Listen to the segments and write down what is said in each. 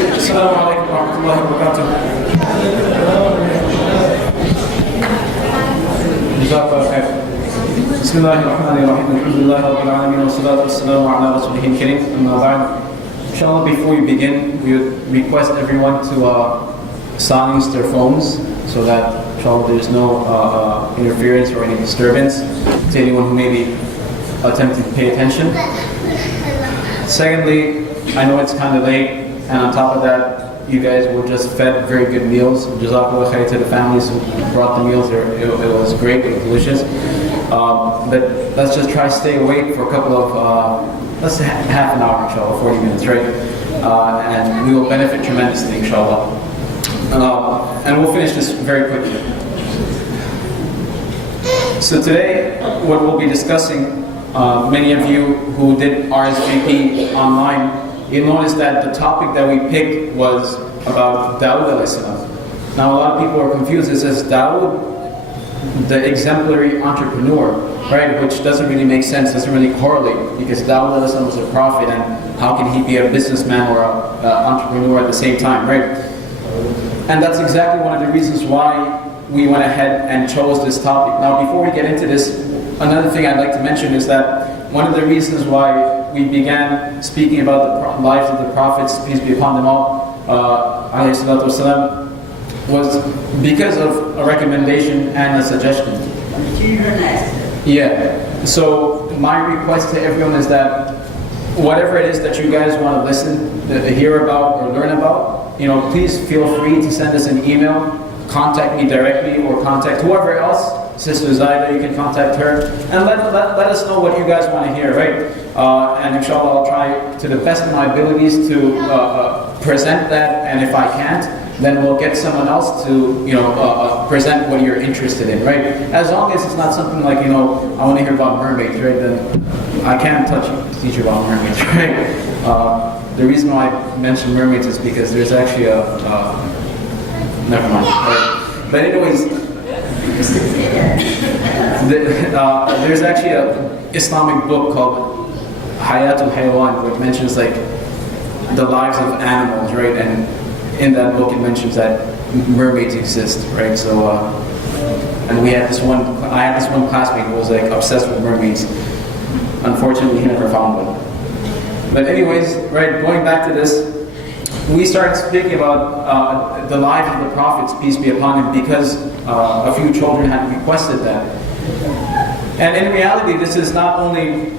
Assalamu alaikum wa rahmatullahi wa barakatuh. Jazakallah khair. Bismillahir Rahmanir Rahim. Alhamdulillahi Rabbil Alameen. Wa salatu wassalamu ala rasulihil kareem. Amma ba'd. Inshallah, before we begin, we would request everyone to silence their phones so that, inshallah, there is no interference or any disturbance to anyone who may be attempting to pay attention. Secondly, I know it's kind of late, and on top of that, you guys were just fed very good meals. Jazakallah khair to the families who brought the meals. It was great, it was delicious. But let's just try to stay awake for a couple of, let's say half an hour, inshallah, 40 minutes, right? And we will benefit tremendously, inshallah. And we'll finish this very quickly. So today, what we'll be discussing, many of you who did RSVP online, you notice that the topic that we picked was about Dawood alayhi salam. Now a lot of people are confused. It says Dawood, the exemplary entrepreneur, right? Which doesn't really make sense, doesn't really correlate, because Dawood alayhi salam was a prophet, and how can he be a businessman or an entrepreneur at the same time, right? And that's exactly one of the reasons why we went ahead and chose this topic. Now before we get into this, another thing I'd like to mention is that one of the reasons why we began speaking about the lives of the prophets, peace be upon them all, alayhi salatu wasalam, was because of a recommendation and a suggestion. Yeah. So my request to everyone is that whatever it is that you guys want to listen, hear about, or learn about, please feel free to send us an email, contact me directly, or contact whoever else. Sister Zaida, you can contact her, and let us know what you guys want to hear, right? And inshallah, I'll try to the best of my abilities to present that, and if I can't, then we'll get someone else to present what you're interested in, right? As long as it's not something like, I want to hear about mermaids, right? Then I can't teach you about mermaids, right? The reason why I mentioned mermaids is because there's actually never mind. Right? But anyways, there's actually an Islamic book called Hayatul Haywan, which mentions like the lives of animals, right? And in that book it mentions that mermaids exist, right? So, and I had this one classmate who was like obsessed with mermaids. Unfortunately, he never found one. But anyways, right, going back to this, we started speaking about the lives of the prophets, peace be upon him, because a few children had requested that. And in reality, this is not only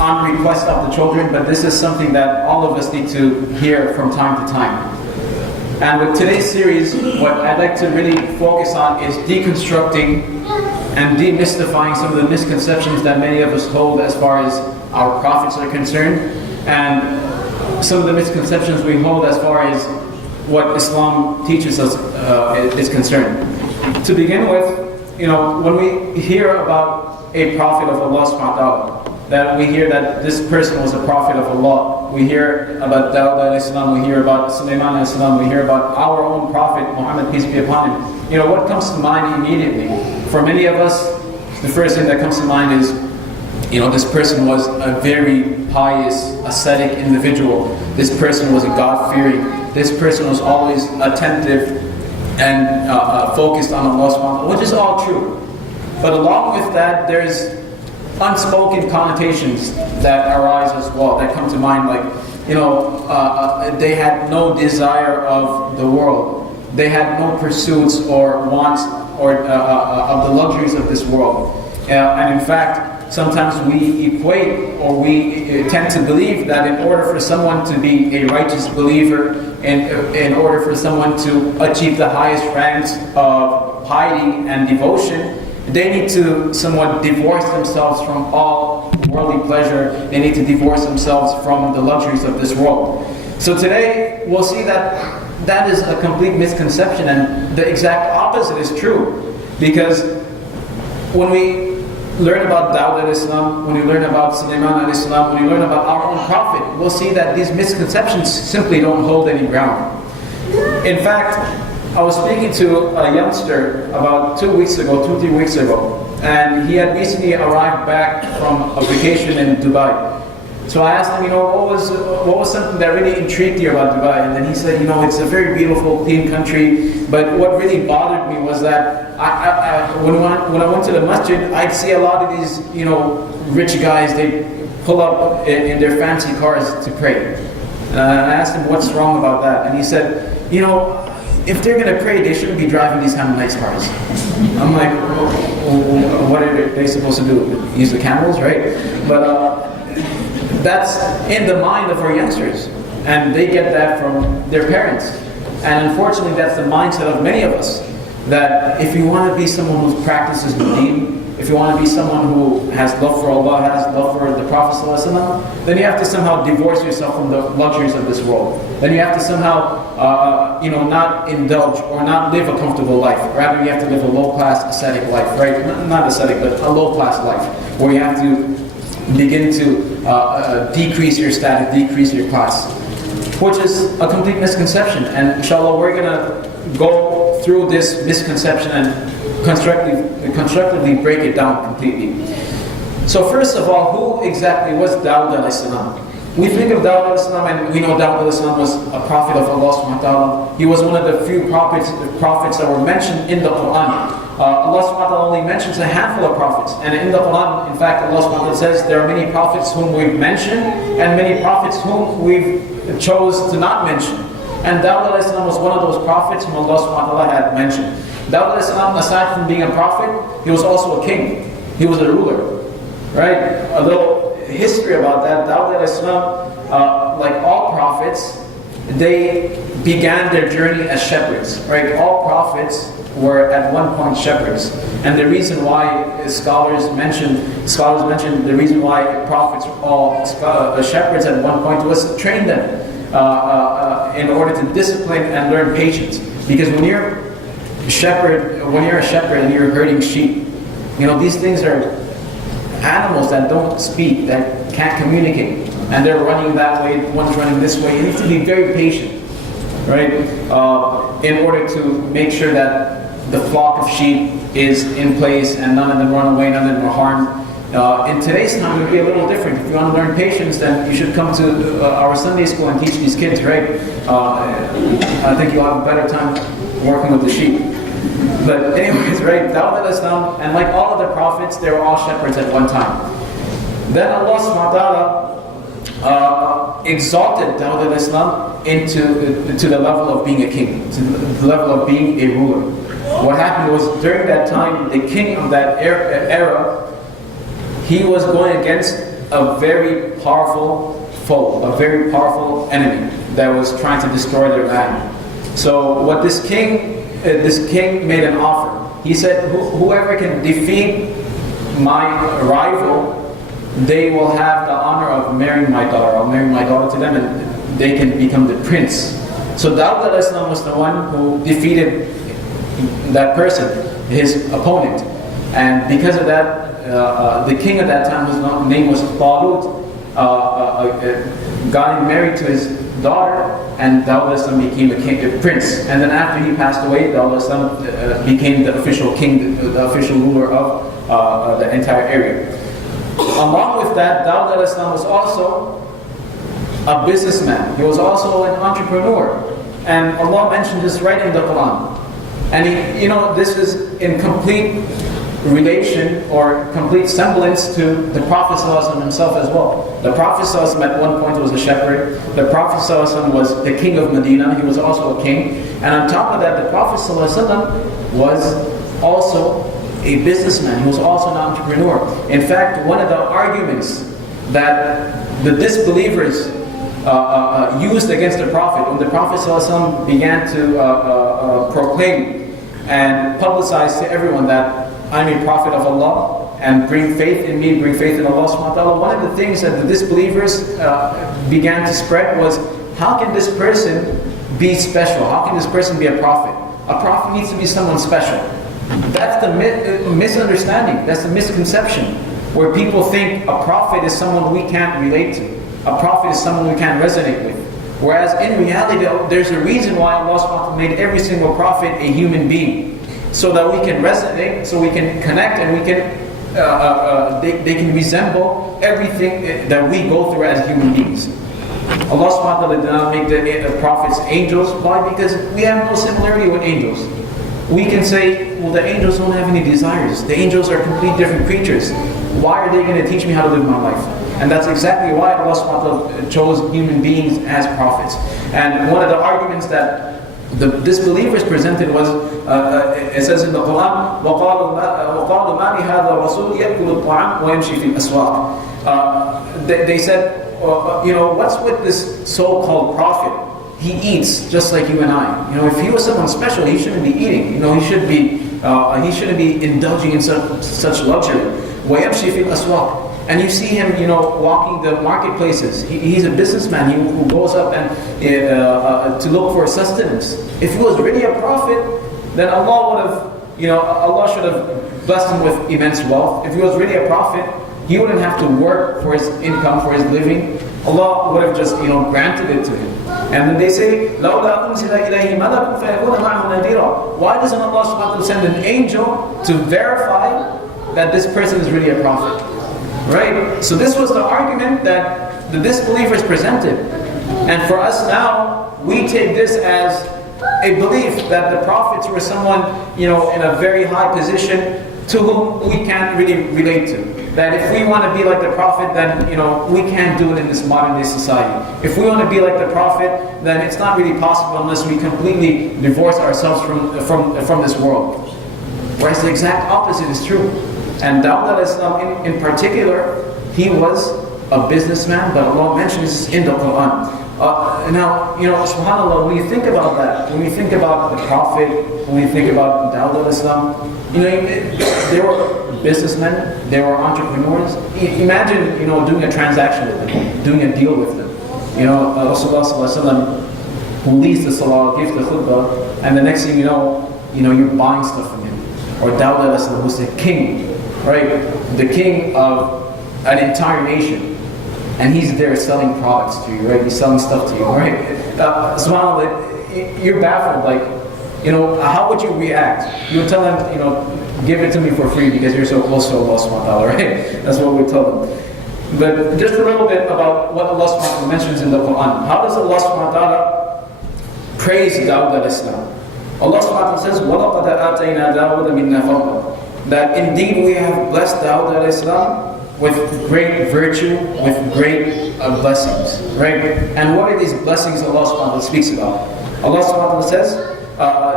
on request of the children, but this is something that all of us need to hear from time to time. And with today's series, what I'd like to really focus on is deconstructing and demystifying some of the misconceptions that many of us hold as far as our prophets are concerned, and some of the misconceptions we hold as far as what Islam teaches us is concerned. To begin with, when we hear about a prophet of Allah subhanahu wa ta'ala, that we hear that this person was a prophet of Allah, we hear about Dawood alayhi salam, we hear about Sulaiman alayhi salam, we hear about our own prophet, Muhammad, peace be upon him. What comes to mind immediately? For many of us, the first thing that comes to mind is, this person was a very pious, ascetic individual. This person was a God-fearing. This person was always attentive and focused on Allah subhanahu wa ta'ala, which is all true. But along with that, there's unspoken connotations that arise as well, that come to mind, like, they had no desire of the world. They had no pursuits or wants or of the luxuries of this world. And in fact, sometimes we equate, or we tend to believe that in order for someone to be a righteous believer, and in order for someone to achieve the highest ranks of piety and devotion, they need to somewhat divorce themselves from all worldly pleasure. They need to divorce themselves from the luxuries of this world. So today, we'll see that that is a complete misconception, and the exact opposite is true. Because when we learn about Dawood alayhi salam, when we learn about Sulaiman alayhi salam, when we learn about our own prophet, we'll see that these misconceptions simply don't hold any ground. In fact, I was speaking to a youngster about 2 weeks ago, 2-3 weeks ago, and he had recently arrived back from a vacation in Dubai. So I asked him, what was something that really intrigued you about Dubai? And then he said, it's a very beautiful, clean country, but what really bothered me was that when I went to the masjid, I'd see a lot of these, rich guys, they pull up in their fancy cars to pray. And I asked him, what's wrong about that? And he said, if they're going to pray, they shouldn't be driving these kind of nice cars. I'm like, what are they supposed to do? Use the camels, right? But that's in the mind of our youngsters. And they get that from their parents. And unfortunately, that's the mindset of many of us. That if you want to be someone who practices Deen, if you want to be someone who has love for Allah, has love for the Prophet ﷺ, then you have to somehow divorce yourself from the luxuries of this world. Then you have to somehow, not indulge or not live a comfortable life. Rather, you have to live a low-class ascetic life, right? Not ascetic, but a low-class life, where you have to begin to decrease your status, decrease your class, which is a complete misconception. And inshallah, we're going to go through this misconception and constructively break it down completely. So first of all, who exactly was Dawood alayhi salam? We think of Dawood alayhi salam, and we know Dawood alayhi salam was a prophet of Allah subhanahu wa ta'ala. He was one of the few prophets that were mentioned in the Quran. Allah subhanahu wa ta'ala only mentions a handful of prophets. And in the Quran, in fact, Allah subhanahu wa ta'ala says there are many prophets whom we've mentioned and many prophets whom we've chose to not mention. And Dawood alayhi salam was one of those prophets whom Allah subhanahu wa ta'ala had mentioned. Dawood alayhi salam, aside from being a prophet, he was also a king. He was a ruler. Right? A little history about that. Dawood alayhi salam, like all prophets, they began their journey as shepherds. Right? All prophets were at one point shepherds. And the reason why scholars mention the reason why prophets were all shepherds at one point was to train them in order to discipline and learn patience. Because when you're a shepherd and you're herding sheep, these things are animals that don't speak, that can't communicate, and they're running that way, one's running this way. You need to be very patient, right? In order to make sure that the flock of sheep is in place and none of them run away, none of them are harmed. In today's time, it would be a little different. If you want to learn patience, then you should come to our Sunday school and teach these kids, right? I think you'll have a better time working with the sheep. But anyways, right, Dawood alayhi salam, and like all of the prophets, they were all shepherds at one time. Then Allah subhanahu wa ta'ala exalted Dawood alayhi salam to the level of being a king, to the level of being a ruler. What happened was, during that time, the king of that era, he was going against a very powerful foe, a very powerful enemy that was trying to destroy their land. So what this king made an offer. He said, whoever can defeat my rival, they will have the honor of marrying my daughter. I'll marry my daughter to them and they can become the prince. So Dawood alayhi salam was the one who defeated that person, his opponent. And because of that, the king at that time, his name was Dawood, got married to his daughter, and Dawood became a prince. And then after he passed away, Dawood became the official king, the official ruler of the entire area. Along with that, Dawood was also a businessman. He was also an entrepreneur. And Allah mentioned this right in the Quran. And this is in complete relation or complete semblance to the Prophet ﷺ himself as well. The Prophet ﷺ at one point was a shepherd. The Prophet ﷺ was the king of Medina. He was also a king. And on top of that, the Prophet ﷺ was also a businessman. He was also an entrepreneur. In fact, one of the arguments that the disbelievers used against the Prophet, when the Prophet ﷺ began to proclaim and publicize to everyone that I'm a prophet of Allah and bring faith in me, bring faith in Allah subhanahu wa ta'ala, one of the things that the disbelievers began to spread was, how can this person be special? How can this person be a prophet? A prophet needs to be someone special. That's the misunderstanding, that's the misconception, where people think a prophet is someone we can't relate to. A prophet is someone we can't resonate with. Whereas in reality, there's a reason why Allah subhanahu wa ta'ala made every single prophet a human being. So that we can resonate, so we can connect, and we can they can resemble everything that we go through as human beings. Allah subhanahu wa ta'ala did not make the prophets angels. Why? Because we have no similarity with angels. We can say, well, the angels don't have any desires. The angels are completely different creatures. Why are they going to teach me how to live my life? And that's exactly why Allah subhanahu wa ta'ala chose human beings as prophets. And one of the arguments that the disbelievers presented was, it says in the Quran, وَقَالُوا مَا لِهَذَا الرَّسُولِ يَأْكُلُ الطَّعَامَ وَيَمْشِي فِي الْأَسْوَاقِ. They said, what's with this so-called prophet? He eats just like you and I. If he was someone special, he shouldn't be eating. He shouldn't be indulging in such luxury. وَيَمْشِي فِي الْأَسْوَاقِ. And you see him, walking the marketplaces. He's a businessman who goes up and to look for sustenance. If he was really a prophet, then Allah should have blessed him with immense wealth. If he was really a prophet, he wouldn't have to work for his income, for his living. Allah would have just, granted it to him. And then they say, لَوْلَا أُنزِلَ إِلَيْهِ مَلَكٌ فَيَكُونَ مَعَهُ نَذِيرًا. Why doesn't Allah subhanahu wa ta'ala send an angel to verify that this person is really a prophet? Right? So this was the argument that the disbelievers presented. And for us now, we take this as a belief that the prophets were someone, in a very high position to whom we can't really relate to. That if we want to be like the prophet, then we can't do it in this modern day society. If we want to be like the prophet, then it's not really possible unless we completely divorce ourselves from this world. Whereas the exact opposite is true. And Dawood al-Islam in particular, he was a businessman, but Allah mentions this in the Quran. Now, subhanAllah, when you think about that, when you think about the Prophet, when you think about Dawood al-Islam, they were businessmen, they were entrepreneurs. Imagine, doing a transaction with them, doing a deal with them. Rasulullah sallallahu alaihi wasallam, who leads the salah, gives the khutbah, and the next thing you're buying stuff from him. Or Dawood al-Islam, who's the king, right? The king of an entire nation. And he's there selling products to you, right? He's selling stuff to you, right? SubhanAllah, you're baffled, how would you react? You'll tell him, give it to me for free because you're so close to Allah subhanahu wa ta'ala, right? That's what we tell them. But just a little bit about what Allah subhanahu wa ta'ala mentions in the Quran. How does Allah subhanahu wa ta'ala praise Dawood al-Islam? Allah subhanahu wa ta'ala says, وَلَقَدْ آتَيْنَا دَاوُدَ مِنَّا فَضْلًا. That indeed we have blessed Dawood al-Islam with great virtue, with great blessings, right? And what are these blessings Allah subhanahu wa ta'ala speaks about? Allah subhanahu wa ta'ala says,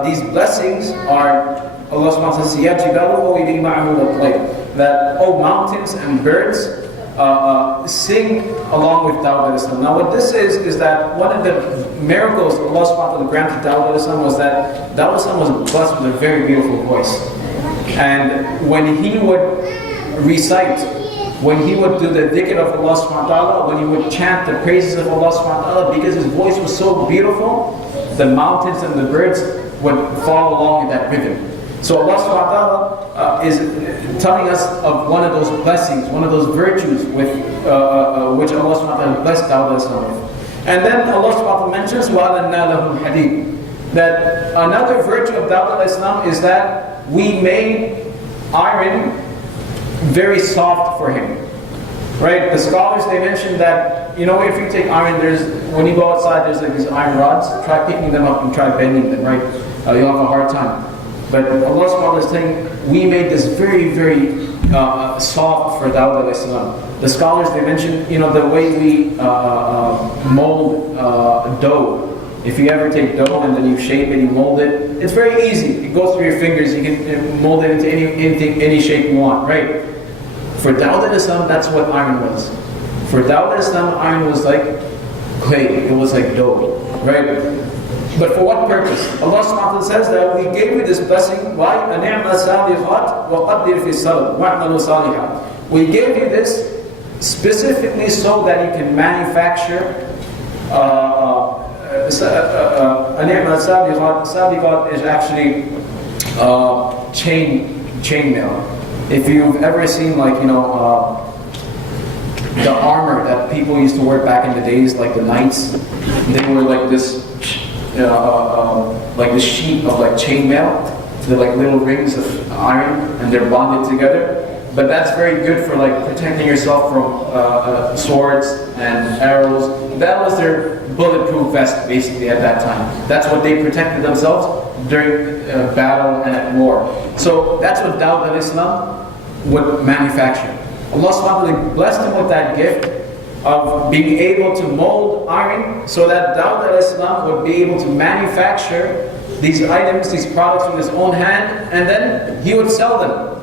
these blessings are, Allah subhanahu wa ta'ala says, يَا جِبَالُ وَوِدِي مَعَهُ وَالطَّيْرِ. That, mountains and birds, sing along with Dawood al-Islam. Now what this is that one of the miracles Allah subhanahu wa ta'ala granted Dawood al-Islam was that Dawood al-Islam was blessed with a very beautiful voice. And when he would recite, when he would do the dhikr of Allah subhanahu wa ta'ala, when he would chant the praises of Allah subhanahu wa ta'ala, because his voice was so beautiful, the mountains and the birds would follow along in that rhythm. So Allah subhanahu wa ta'ala is telling us of one of those blessings, one of those virtues with which Allah subhanahu wa ta'ala blessed Dawood al-Islam with. And then Allah subhanahu wa ta'ala mentions وَأَلَنَّا لَهُ الْحَدِيدِ. That another virtue of Dawood al-Islam is that we made iron very soft for him. Right? The scholars, they mentioned that, if you take iron, when you go outside, there's like these iron rods, try picking them up and try bending them, right? You'll have a hard time. But Allah subhanahu wa ta'ala is saying, we made this very, very soft for Dawood al-Islam. The scholars, they mentioned, the way we mold dough. If you ever take dough and then you shape it, you mold it, it's very easy. It goes through your fingers, you can mold it into any shape you want, right? For Dawood al-Islam, that's what iron was. For Dawood al-Islam, iron was like clay, it was like dough, right? But for what purpose? Allah subhanahu wa ta'ala says that we gave you this blessing. Why? We gave you this specifically so that you can manufacture Sabiqat is actually chain mail. If you've ever seen the armor that people used to wear back in the days, like the knights, they were like this sheet of chain mail. They're like little rings of iron and they're bonded together. but that's very good for like protecting yourself from swords and arrows. That was their bulletproof vest basically at that time. That's what they protected themselves during battle and at war. So that's what Dawood al-Islam would manufacture. Allah subhanahu wa ta'ala blessed him with that gift of being able to mold iron so that Dawood al-Islam would be able to manufacture these items, these products with his own hand, and then he would sell them.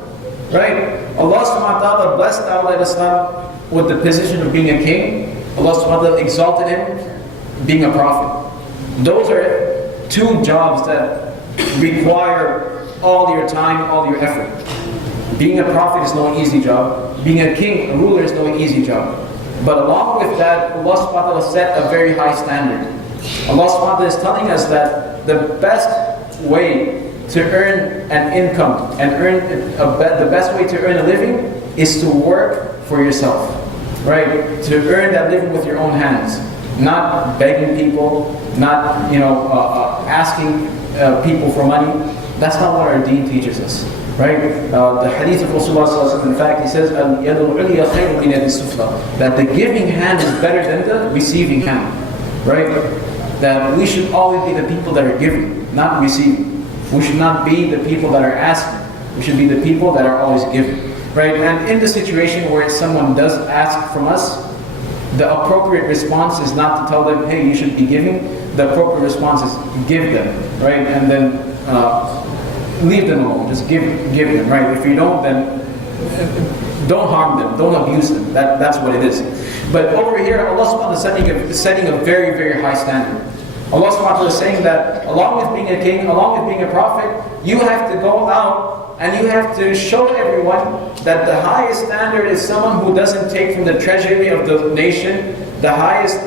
Right? Allah subhanahu wa ta'ala blessed Dawood al-Islam with the position of being a king. Allah subhanahu wa ta'ala exalted him being a prophet. Those are two jobs that require all your time, all your effort. Being a prophet is no easy job. Being a king, a ruler is no easy job. But along with that, Allah subhanahu wa ta'ala set a very high standard. Allah subhanahu wa ta'ala is telling us that the best way to earn an income and the best way to earn a living is to work for yourself. Right? To earn that living with your own hands. Not begging people, not asking people for money. That's not what our deen teaches us. Right? The hadith of Rasulullah, in fact, he says, that the giving hand is better than the receiving hand. Right? That we should always be the people that are giving, not receiving. We should not be the people that are asking. We should be the people that are always giving. Right? And in the situation where someone does ask from us, the appropriate response is not to tell them, hey, you should be giving. The appropriate response is give them. Right? And then leave them alone. Just give them, right? If you don't, then don't harm them. Don't abuse them. That's what it is. But over here, Allah subhanahu wa ta'ala is setting a very, very high standard. Allah subhanahu wa ta'ala is saying that along with being a king, along with being a prophet, you have to go out and you have to show everyone that the highest standard is someone who doesn't take from the treasury of the nation. The highest,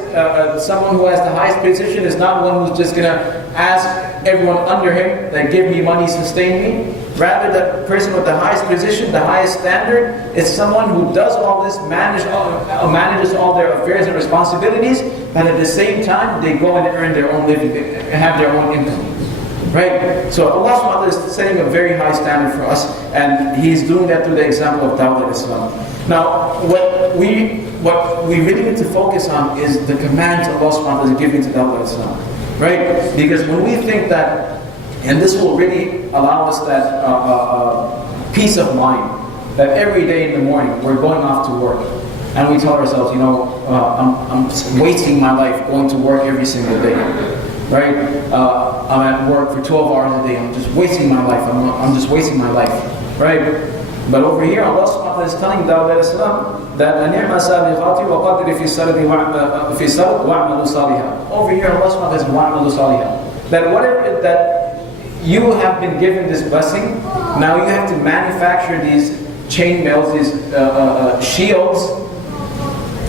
someone who has the highest position is not one who's just going to ask everyone under him that give me money, sustain me. Rather, the person with the highest position, the highest standard, is someone who does all this, manages all their affairs and responsibilities, and at the same time, they go and earn their own living, have their own income. Right? So Allah subhanahu wa ta'ala is setting a very high standard for us, and He's doing that through the example of Dawood al-Islam. Now, what we really need to focus on is the commands Allah subhanahu wa ta'ala is giving to Dawood al-Islam. Right? Because when we think that, and this will really allow us that peace of mind, that every day in the morning we're going off to work, and we tell ourselves, I'm wasting my life going to work every single day. Right? I'm at work for 12 hours a day. I'm just wasting my life. I'm just wasting my life. Right? But over here, Allah subhanahu wa ta'ala is telling Dawood al-Islam that أَنِعْمَ سَابِغَاتِ وَقَدِّرِ فِي السَّرْدِ وَعْمَلُوا صَالِحًا. Over here, Allah subhanahu wa ta'ala says وَعْمَلُوا صَالِحًا. That whatever that you have been given this blessing, now you have to manufacture these chainmails, these shields.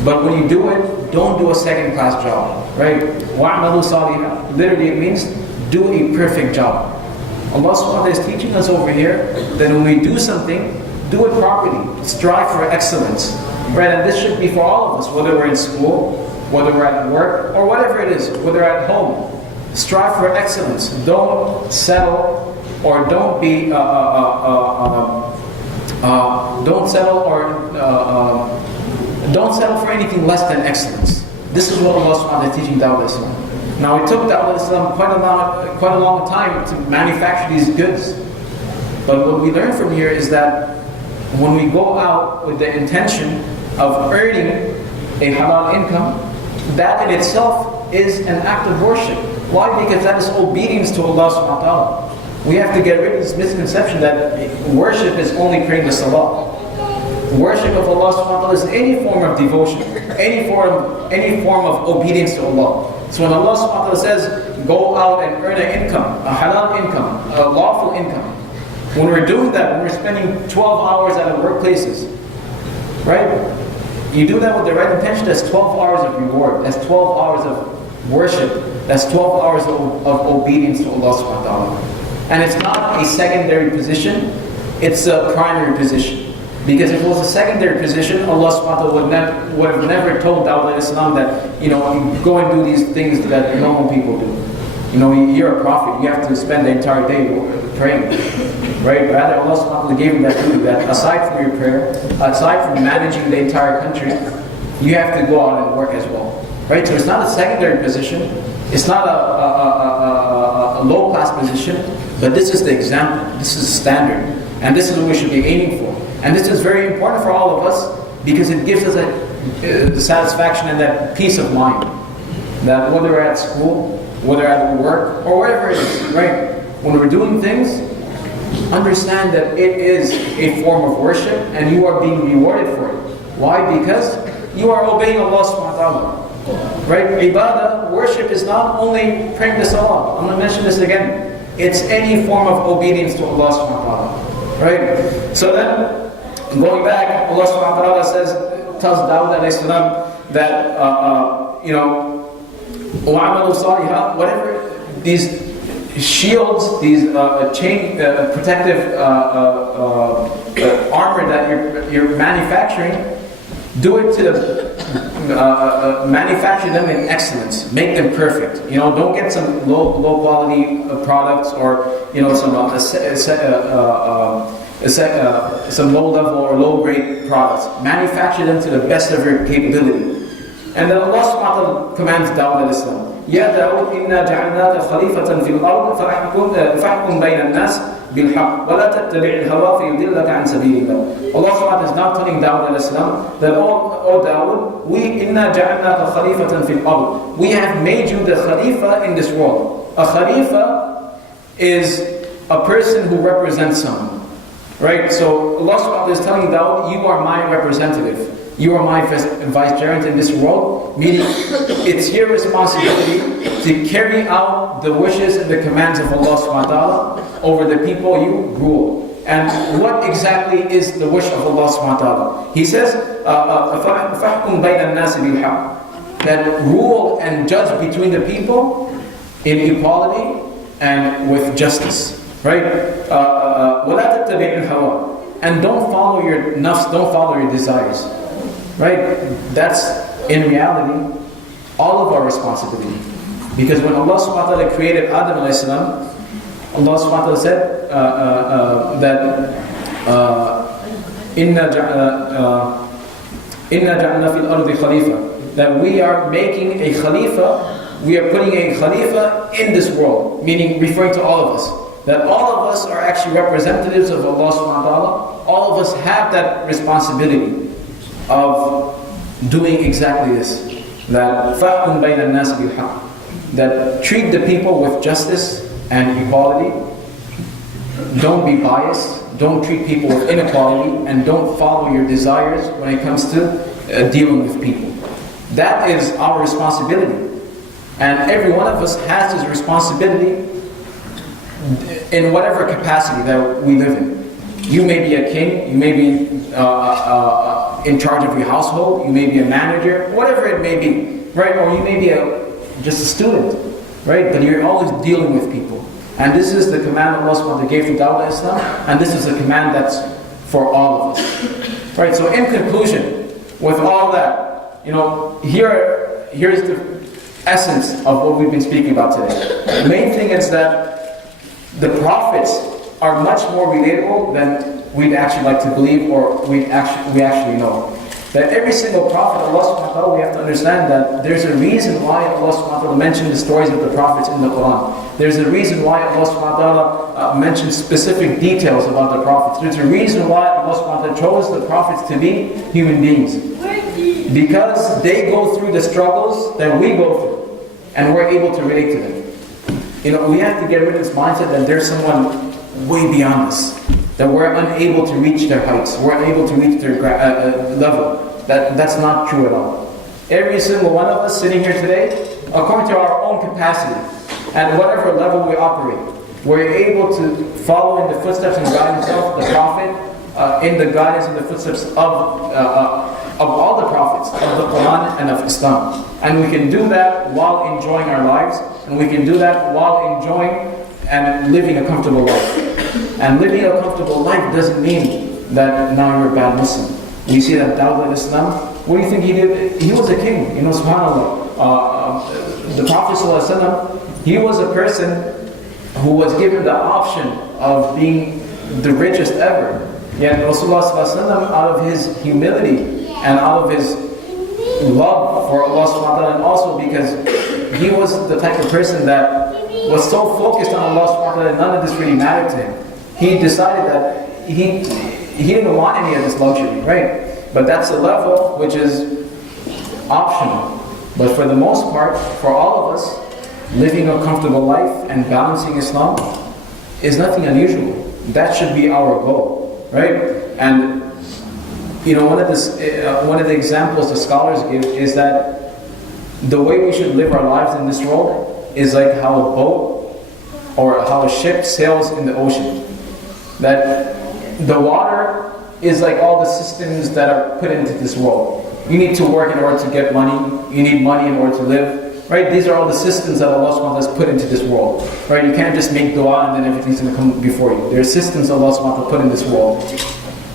But when you do it, don't do a second-class job. Right? وَعْمَلُوا صَالِحًا. Literally, it means do a perfect job. Allah subhanahu wa ta'ala is teaching us over here that when we do something, do it properly. Strive for excellence. Right? And this should be for all of us, whether we're in school, whether we're at work, or whatever it is, whether we're at home. Strive for excellence. Don't settle or don't be don't settle for anything less than excellence. This is what Allah subhanahu wa ta'ala is teaching Dawood al-Islam. Now, it took Dawood al-Islam quite a long time to manufacture these goods. But what we learn from here is that when we go out with the intention of earning a halal income, that in itself is an act of worship. Why? Because that is obedience to Allah subhanahu wa ta'ala. We have to get rid of this misconception that worship is only praying the salah. Worship of Allah subhanahu wa ta'ala is any form of devotion, any form of obedience to Allah. So when Allah subhanahu wa ta'ala says, go out and earn an income, a halal income, a lawful income, when we're doing that, when we're spending 12 hours at our workplaces, right? You do that with the right intention, that's 12 hours of reward, that's 12 hours of worship, that's 12 hours of obedience to Allah subhanahu wa ta'ala. And it's not a secondary position, it's a primary position. Because if it was a secondary position, Allah subhanahu wa ta'ala would have never told Dawood al-Islam that, go and do these things that normal people do. You're a prophet, you have to spend the entire day praying. Right? Rather, Allah subhanahu wa ta'ala gave him that duty, that aside from your prayer, aside from managing the entire country, you have to go out and work as well. Right? So it's not a secondary position, it's not a low-class position, but this is the example, this is the standard, and this is what we should be aiming for. And this is very important for all of us, because it gives us the satisfaction and that peace of mind, that whether we're at school, whether at work, or wherever it is, right? When we're doing things, understand that it is a form of worship and you are being rewarded for it. Why? Because you are obeying Allah subhanahu wa ta'ala. Right? Ibadah, worship is not only praying the salah. I'm going to mention this again. It's any form of obedience to Allah subhanahu wa ta'ala. Right? So then, going back, Allah subhanahu wa ta'ala tells Dawood alayhi salam that, وَعَمَلُوا صَالِحًا, whatever these shields, these protective armor that you're manufacturing, do it to manufacture them in excellence, make them perfect. Don't get some low quality products or some low level or low grade products. Manufacture them to the best of your capability. And then Allah subhanahu wa ta'ala commands Dawood alayhi salam, يا داود إنا جعلناك خليفة في الأرض فاحكم بين الناس بالحق ولا تتبع الهوى فيضلك عن سبيل الله. Allah subhanahu wa ta'ala is now telling Dawood alayhi salam that, O Dawood, إنا جعلناك خليفة في الأرض. We have made you the Khalifa in this world. A Khalifa is a person who represents someone. Right? So Allah subhanahu wa ta'ala is telling Dawood, you are my representative. You are my vicegerent in this world, meaning it's your responsibility to carry out the wishes and the commands of Allah subhanahu wa ta'ala over the people you rule. And what exactly is the wish of Allah subhanahu wa ta'ala? He says, فَحْكُمْ بَيْنَ النَّاسِ بِالْحَقِّ, that rule and judge between the people in equality and with justice. Right? وَلَا تَتَّبِعِ الْهَوَى, and don't follow your nafs, don't follow your desires. Right? That's, in reality, all of our responsibility. Because when Allah subhanahu wa ta'ala created Adam alayhi salam, Allah subhanahu wa ta'ala said that إِنَّا جَعْلْنَا فِي الْأَرْضِ خَلِيفَةً, that we are making a Khalifa, we are putting a Khalifa in this world, meaning referring to all of us. That all of us are actually representatives of Allah subhanahu wa ta'ala. All of us have that responsibility of doing exactly this, that فَحْكُمْ بَيْنَ النَّاسِ بِالْحَقِّ, that treat the people with justice and equality. Don't be biased, don't treat people with inequality, and don't follow your desires when it comes to dealing with people. That is our responsibility, and every one of us has his responsibility in whatever capacity that we live in. You may be a king, you may be in charge of your household, you may be a manager, whatever it may be, right? Or you may be just a student, right? But you're always dealing with people. And this is the command Allah subhanahu wa ta'ala gave to Dawood alayhi salam, and this is the command that's for all of us. Right? So in conclusion, with all that, here's the essence of what we've been speaking about today. The main thing is that the prophets are much more relatable than we'd actually like to believe or we actually know. That every single prophet, Allah subhanahu wa ta'ala, we have to understand that there's a reason why Allah subhanahu wa ta'ala mentioned the stories of the prophets in the Quran. There's a reason why Allah subhanahu wa ta'ala mentioned specific details about the prophets. There's a reason why Allah subhanahu wa ta'ala chose the prophets to be human beings. Because they go through the struggles that we go through, and we're able to relate to them. We have to get rid of this mindset that there's someone way beyond us, that we're unable to reach their heights, we're unable to reach their level. That's not true at all. Every single one of us sitting here today, according to our own capacity, at whatever level we operate, we're able to follow in the footsteps and guidance of the Prophet, in the guidance and the footsteps of all the prophets, of the Quran and of Islam. And we can do that while enjoying our lives, and we can do that while enjoying and living a comfortable life. And living a comfortable life doesn't mean that now you're a bad Muslim. We see that Dawood alayhi salam, what do you think he did? He was a king, subhanAllah. The Prophet ﷺ, He was a person who was given the option of being the richest ever. Yet Rasulullah ﷺ, out of his humility and out of his love for Allah subhanahu wa ta'ala, and also because he was the type of person that was so focused on Allah subhanahu wa ta'ala, none of this really mattered to him. He decided that he didn't want any of this luxury, right? But that's a level which is optional. But for the most part, for all of us, living a comfortable life and balancing Islam is nothing unusual. That should be our goal, right? And you know, one of the examples the scholars give is that the way we should live our lives in this world is like how a boat or how a ship sails in the ocean. That the water is like all the systems that are put into this world. You need to work in order to get money. You need money in order to live. Right? These are all the systems that Allah subhanahu wa ta'ala has put into this world. Right? You can't just make dua and then everything's going to come before you. There are systems Allah subhanahu wa ta'ala put in this world.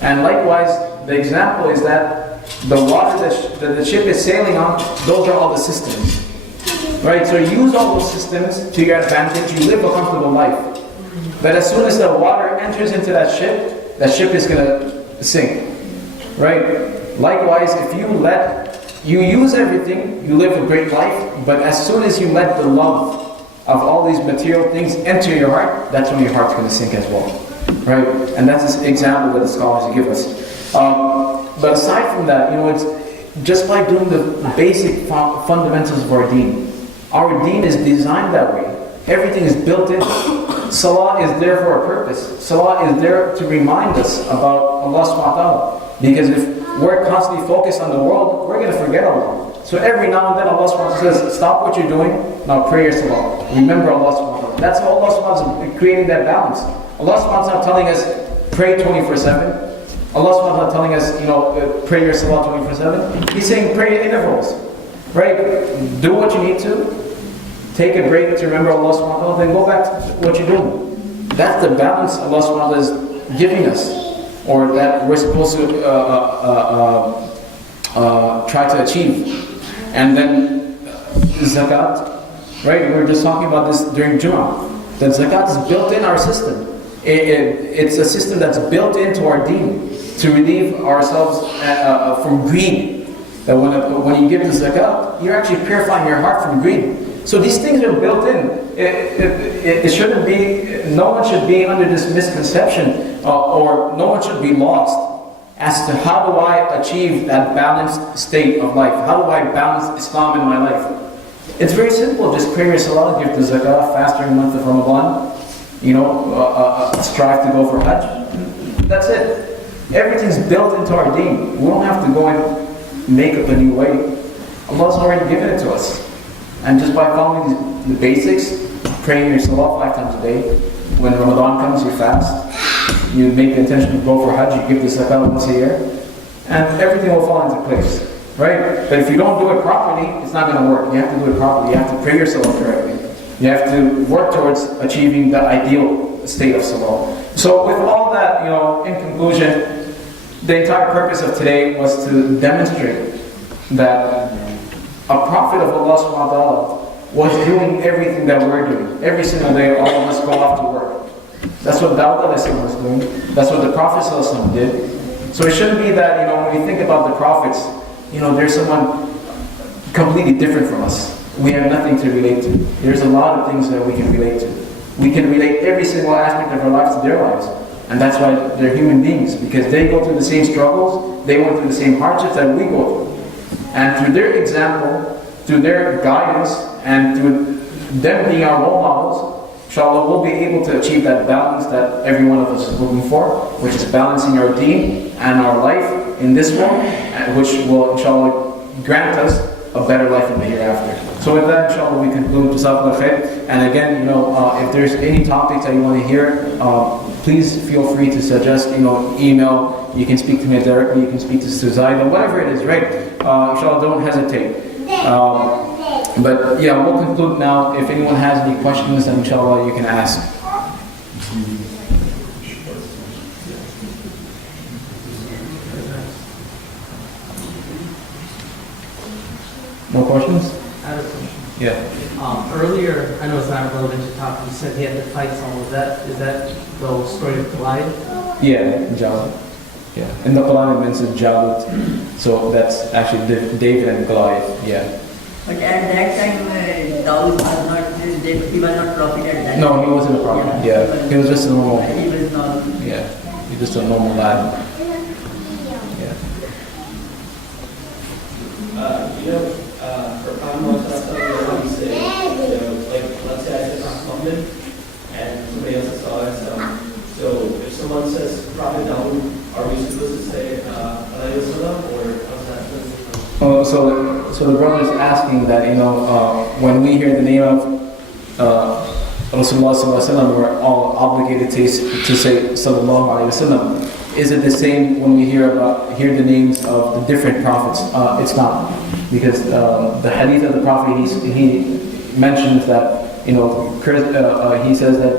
And likewise, the example is that the water that the ship is sailing on, those are all the systems. Right? So use all those systems to your advantage. You live a comfortable life. But as soon as the water enters into that ship is going to sink. Right? Likewise, if you use everything, you live a great life, but as soon as you let the love of all these material things enter your heart, that's when your heart's going to sink as well. Right? And that's an example that the scholars give us. But aside from that, you know, it's just by doing the basic fundamentals of our deen. Our deen is designed that way. Everything is built in. Salah is there for a purpose. Salah is there to remind us about Allah subhanahu wa ta'ala. Because if we're constantly focused on the world, we're going to forget Allah. So every now and then Allah subhanahu wa ta'ala says, stop what you're doing, now pray your salah. Remember Allah subhanahu wa ta'ala. That's how Allah subhanahu wa ta'ala is creating that balance. Allah subhanahu wa ta'ala telling us, pray 24/7. Allah subhanahu wa ta'ala telling us, you know, pray your salah 24/7. He's saying pray at intervals. Right? Do what you need to. Take a break to remember Allah subhanahu wa ta'ala, then go back to what you're doing. That's the balance Allah subhanahu wa ta'ala is giving us, or that we're supposed to try to achieve. And then zakat, right? We were just talking about this during Jummah. That zakat is built in our system. It's a system that's built into our deen to relieve ourselves from greed. That when you give the zakat, you're actually purifying your heart from greed. So these things are built in. It shouldn't be, no one should be under this misconception, or no one should be lost as to how do I achieve that balanced state of life? How do I balance Islam in my life? It's very simple. Just pray your salah, give the zakah, fast during the month of Ramadan, you know, strive to go for Hajj. That's it. Everything's built into our deen. We don't have to go and make up a new way. Allah's already given it to us. And just by following the basics, praying your salah 5 times a day, when Ramadan comes, you fast, you make the intention to go for Hajj, you give the zakah once a year, and everything will fall into place, right? But if you don't do it properly, it's not going to work. You have to do it properly. You have to pray your salah correctly. You have to work towards achieving the ideal state of salah. So with all that, you know, in conclusion, the entire purpose of today was to demonstrate that a prophet of Allah subhanahu wa ta'ala was doing everything that we're doing. Every single day, all of us go off to work. That's what Dawood was doing. That's what the Prophet did. So it shouldn't be that, you know, when we think about the prophets, you know, there's someone completely different from us. We have nothing to relate to. There's a lot of things that we can relate to. We can relate every single aspect of our lives to their lives. And that's why they're human beings, because they go through the same struggles, they went through the same hardships that we go through. And through their example, through their guidance, and through them being our role models, inshallah, we'll be able to achieve that balance that every one of us is looking for, which is balancing our deen and our life in this world, which will, inshallah, grant us a better life in the hereafter. So with that, inshallah, we conclude. Jazakallah khair. And again, you know, if there's any topics that you want to hear, please feel free to suggest, you know, email. You can speak to me directly. You can speak to Suzaida, whatever it is, right? Inshallah, don't hesitate. But yeah, we'll conclude now. If anyone has any questions, then inshallah you can ask. No questions? I have a question. Yeah. Earlier, I know it's not relevant to topic, you said he had to fight someone. Is that the story of Goliath? Yeah, Dawood. Yeah. In the Quran it mentions Dawood. So that's actually David and Goliath. Yeah. But at that time, Dawood was not, he was not prophet at that time. No, he wasn't a prophet. Yeah. He was just a normal. He was not. Yeah. He was just a normal lad. Yeah. For Muhammad, we say, like, let's say I said Muhammad, and somebody else saw it. So if someone says Prophet Dawood, are we supposed to say Alayhi Wasallam, or how's that? So the brother is asking that, when we hear the name of Rasulullah sallallahu alaihi wasallam, we're all obligated to say sallallahu alaihi wasallam. Is it the same when we hear the names of the different prophets? It's not, because the hadith of the prophet, he mentions that he says that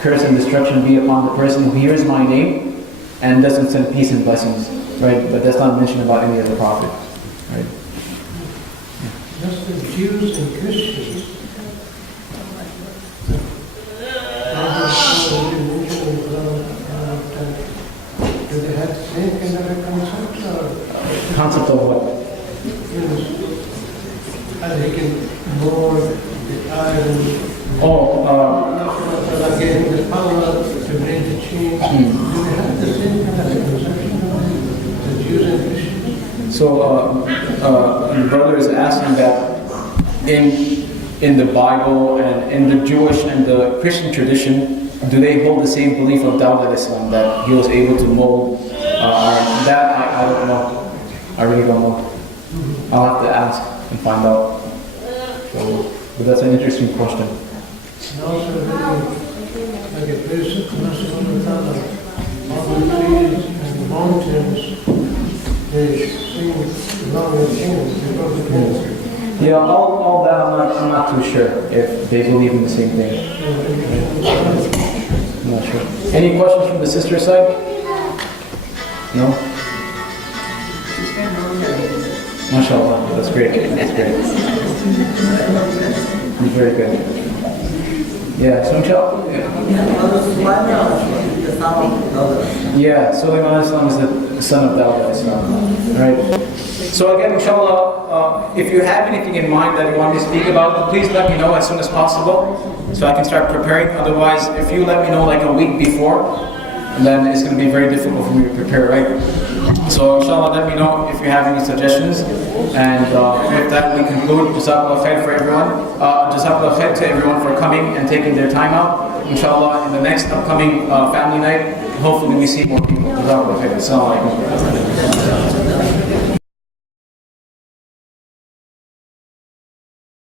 curse and destruction be upon the person who hears my name and doesn't send peace and blessings, right? But that's not mentioned about any other prophet, right? Just the Jews and Christians. Do they have the same kind of a concept? Concept of what? Are they can more the iron? Again, the power to bring the change. Do they have the same kind of a conception? The Jews and Christians? So the brother is asking that in the Bible and in the Jewish and the Christian tradition, do they hold the same belief of Dawood alayhi salam, that he was able to mold iron? That I don't know. I really don't know. I'll have to ask and find out. But that's an interesting question. And also, like a person, all the trees and the mountains, they sing along with hymns because of him. Yeah, all that I'm not too sure if they believe in the same thing. I'm not sure. Any questions from the sister side? No? MashaAllah, that's great. That's great. Very good. Yeah, so inshallah. Yeah, Sulaiman alayhi salam is the son of Dawood alayhi salam. Right? So again, inshallah, if you have anything in mind that you want me to speak about, please let me know as soon as possible so I can start preparing. Otherwise, if you let me know like a week before, then it's going to be very difficult for me to prepare, right? So inshallah, let me know if you have any suggestions. And with that, we conclude. Jazakallah khair for everyone. Jazakallah khair to everyone for coming and taking their time out. Inshallah, in the next upcoming family night, hopefully we see more people. Jazakallah khair. Assalamu alaikum.